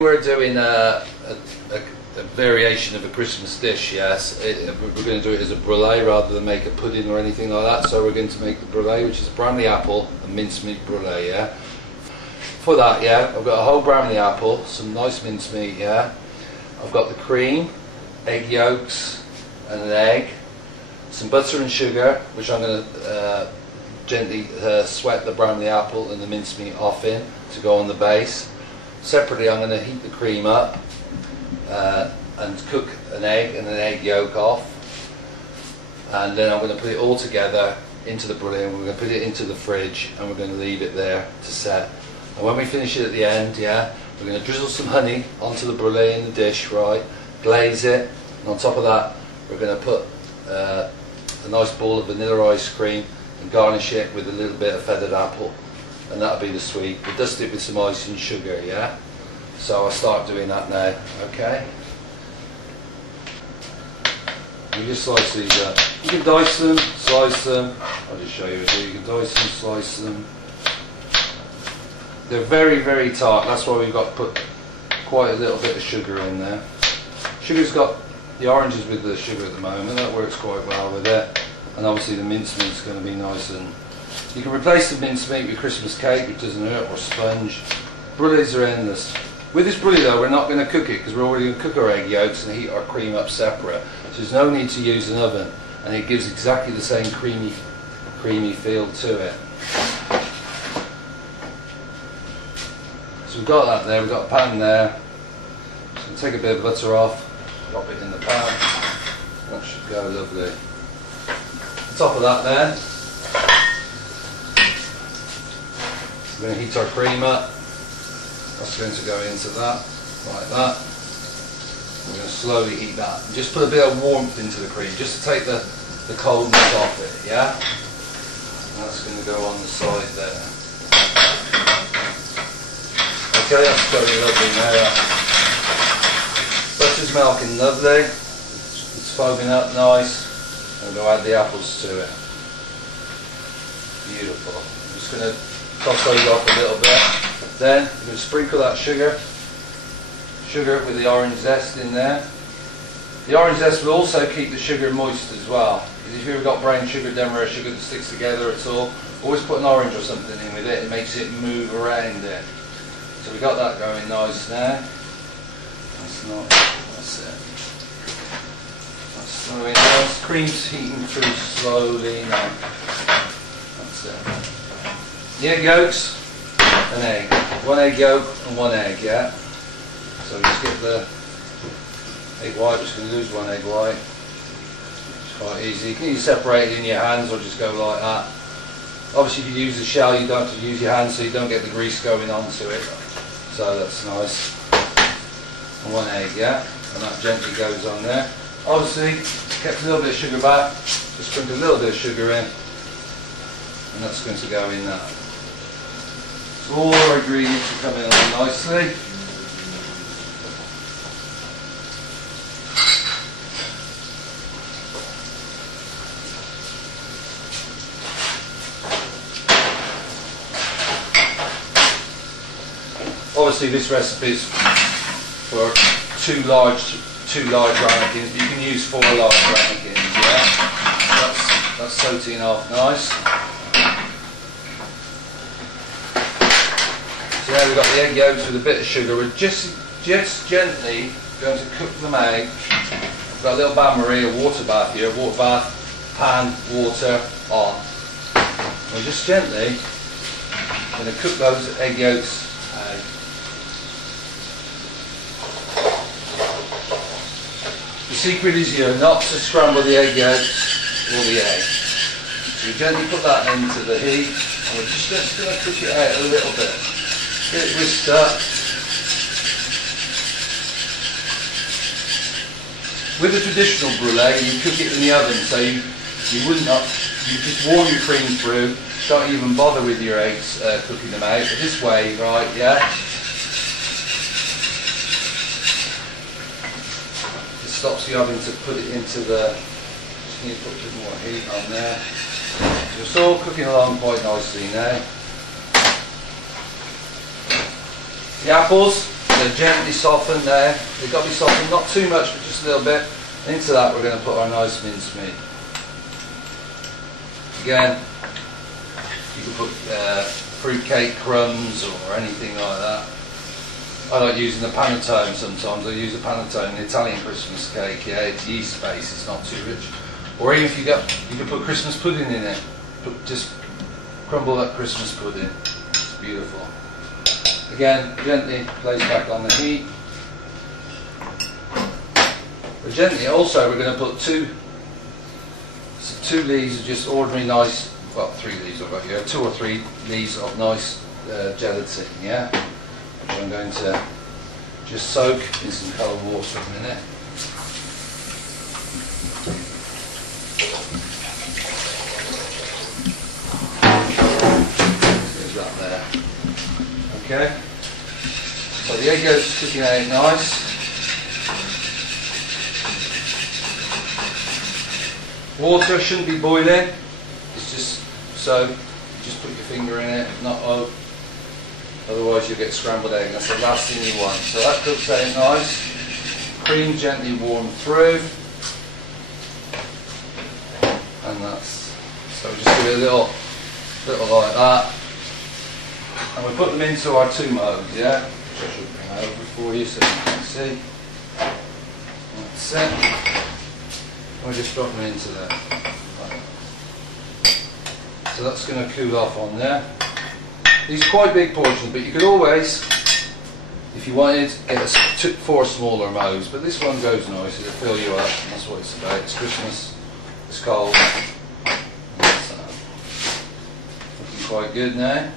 We're doing a variation of a Christmas dish, yes. We're going to do it as a brulee rather than make a pudding or anything like that. So we're going to make the brulee, which is a Bramley apple and mincemeat brulee, yeah. For that, yeah, I've got a whole Bramley apple, some nice mincemeat, yeah. I've got the cream, egg yolks and an egg, some butter and sugar, which I'm going to gently sweat the Bramley apple and the mincemeat off in to go on the base. Separately, I'm going to heat the cream up and cook an egg and an egg yolk off, and then I'm going to put it all together into the brulee, and we're going to put it into the fridge, and we're going to leave it there to set. And when we finish it at the end, yeah, we're going to drizzle some honey onto the brulee in the dish, right, glaze it, and on top of that we're going to put a nice ball of vanilla ice cream and garnish it with a little bit of feathered apple. And that'll be the sweet. We'll dust it with some ice and sugar, yeah? So I'll start doing that now, okay? You just slice these up. You can dice them, slice them. I'll just show you. You can dice them, slice them. They're very, very tart. That's why we've got to put quite a little bit of sugar in there. Sugar's got the oranges with the sugar at the moment. That works quite well with it. And obviously the mincemeat's going to be nice and... You can replace the mincemeat with Christmas cake, which doesn't hurt, or sponge. Brulees are endless. With this brulee though, we're not going to cook it because we're already going to cook our egg yolks and heat our cream up separate. So there's no need to use an oven, and it gives exactly the same creamy feel to it. So we've got that there, we've got a pan there. So we'll take a bit of butter off, drop it in the pan. That should go lovely. On top of that then, we're going to heat our cream up. That's going to go into that, like that. We're going to slowly heat that. And just put a bit of warmth into the cream, just to take the coldness off it, yeah? And that's going to go on the side there. Okay, that's very lovely now. Butter's melting lovely. It's foaming up nice. I'm going to add the apples to it. Beautiful. I'm just going to toss those off a little bit. Then you're going to sprinkle that sugar with the orange zest in there. The orange zest will also keep the sugar moist as well. Because if you've got brown sugar, demerara sugar that sticks together at all, always put an orange or something in with it. It makes it move around it. So we got that going nice now. That's it. That's slowing down. Cream's heating through slowly now. That's it. The egg yolks, an egg. One egg yolk and one egg, yeah? So just get the egg white, just going to lose one egg white. It's quite easy. You can either separate it in your hands or just go like that. Obviously if you use the shell, you don't have to use your hands so you don't get the grease going onto it. So that's nice. And one egg, yeah? And that gently goes on there. Obviously, kept a little bit of sugar back. Just sprinkle a little bit of sugar in. And that's going to go in that. So all our ingredients are coming along nicely. Obviously this recipe is for two large ramekins, but you can use 4 large ramekins, yeah? That's soaking off nice. So now we've got the egg yolks with a bit of sugar. We're just gently going to cook them out. We've got a little bain-marie, a water bath here, water bath, pan, water on. We're just gently going to cook those egg yolks out. The secret is here not to scramble the egg yolks or the egg. So we gently put that into the heat, and we're just going to cook it out a little bit. Get it whisked up. With a traditional brulee, you cook it in the oven, so you just warm your cream through, don't even bother with your eggs cooking them out. But this way, right, yeah? It stops you having to put it into the, just need to put a bit more heat on there. So it's all cooking along quite nicely now. The apples, going to gently soften there. They've got to be softened, not too much, but just a little bit. Into that we're going to put our nice mincemeat. Again, you can put fruitcake crumbs or anything like that. I like using the panettone sometimes. I use the panettone, the Italian Christmas cake. Yeah, it's yeast based, it's not too rich. Or even if you can put Christmas pudding in it. Just crumble that Christmas pudding. It's beautiful. Again, gently place back on the heat. But gently also we're going to put two leaves of just ordinary nice, well 3 leaves I've got here, 2 or 3 leaves of nice gelatin, yeah? Which I'm going to just soak in some cold water for a minute. There's that there. Okay. So the egg yolk's cooking out nice. Water shouldn't be boiling. It's just so you just put your finger in it, not oh. Otherwise you'll get scrambled egg. That's the last thing you want. So that cooks out nice. Cream gently warmed through. And that's so just give it a little like that. And we put them into our 2 mugs, yeah? Which I should bring over for you so you can see. That's it. And we just drop them into there. So that's going to cool off on there. These are quite big portions, but you could always, if you wanted, get 4 smaller mugs. But this one goes nice, it'll fill you up, and that's what it's about. It's Christmas, it's cold. That's looking quite good now.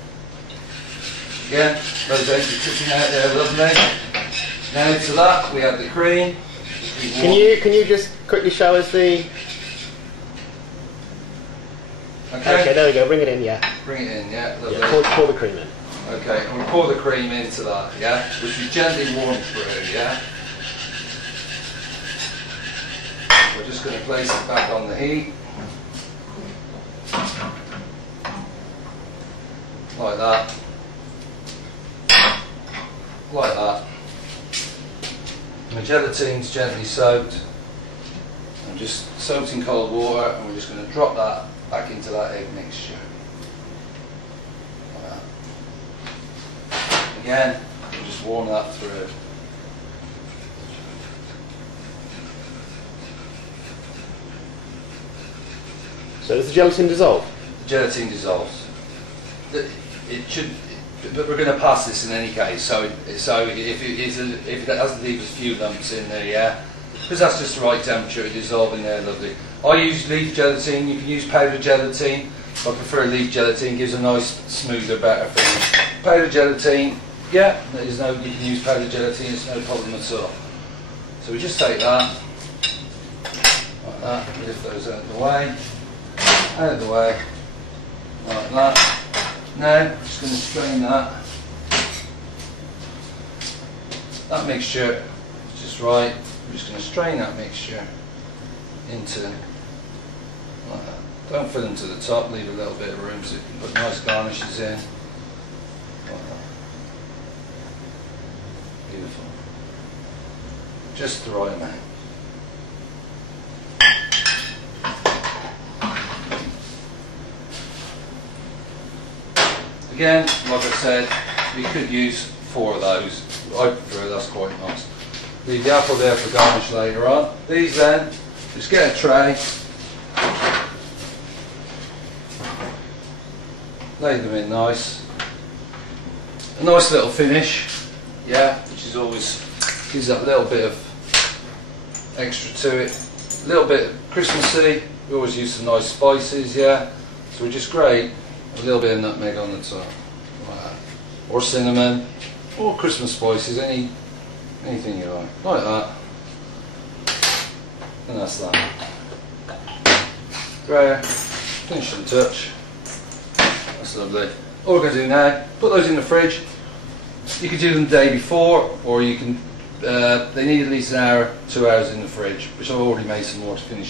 Again, those eggs are cooking out there lovely. Now to that we add the cream. Can you just quickly show us the? Okay, there we go. Bring it in, yeah. Bring it in, yeah. Lovely. Yeah, pour the cream in. Okay, and we'll pour the cream into that, yeah, which we gently warm through, yeah. We're just going to place it back on the heat, like that, like that. And the gelatine's gently soaked. I'm just soaked in cold water, and we're just going to drop that back into that egg mixture. Like that. Again, we'll just warm that through. So does the gelatin dissolve? The gelatin dissolves. It should, but we're going to pass this in any case. So if it has to leave a few lumps in there, yeah, because that's just the right temperature, it dissolves in there lovely. I use leaf gelatin. You can use powdered gelatin. I prefer leaf gelatin. Gives a nice, smoother, better finish. Powdered gelatin, yeah, you can use powdered gelatin. It's no problem at all. So we just take that, like that. Lift those out of the way. Out of the way, like that. Now, I'm just going to strain that. That mixture is just right. I'm just going to strain that mixture into, like that. Don't fill them to the top, leave a little bit of room so you can put nice garnishes in. Like that. Beautiful. Just the right amount. Again, like I said, you could use 4 of those. I prefer, that's quite nice. Leave the apple there for garnish later on. These then, just get a tray, lay them in nice. A nice little finish, yeah, which is always, gives that little bit of extra to it. A little bit Christmassy, we always use some nice spices, yeah. So we just grate a little bit of nutmeg on the top, like that. Or cinnamon, or Christmas spices, anything you like that. And that's that. Great, finishing touch. That's lovely. All we're going to do now, put those in the fridge. You can do them the day before, or you can. They need at least an hour, 2 hours in the fridge, which I've already made some more to finish.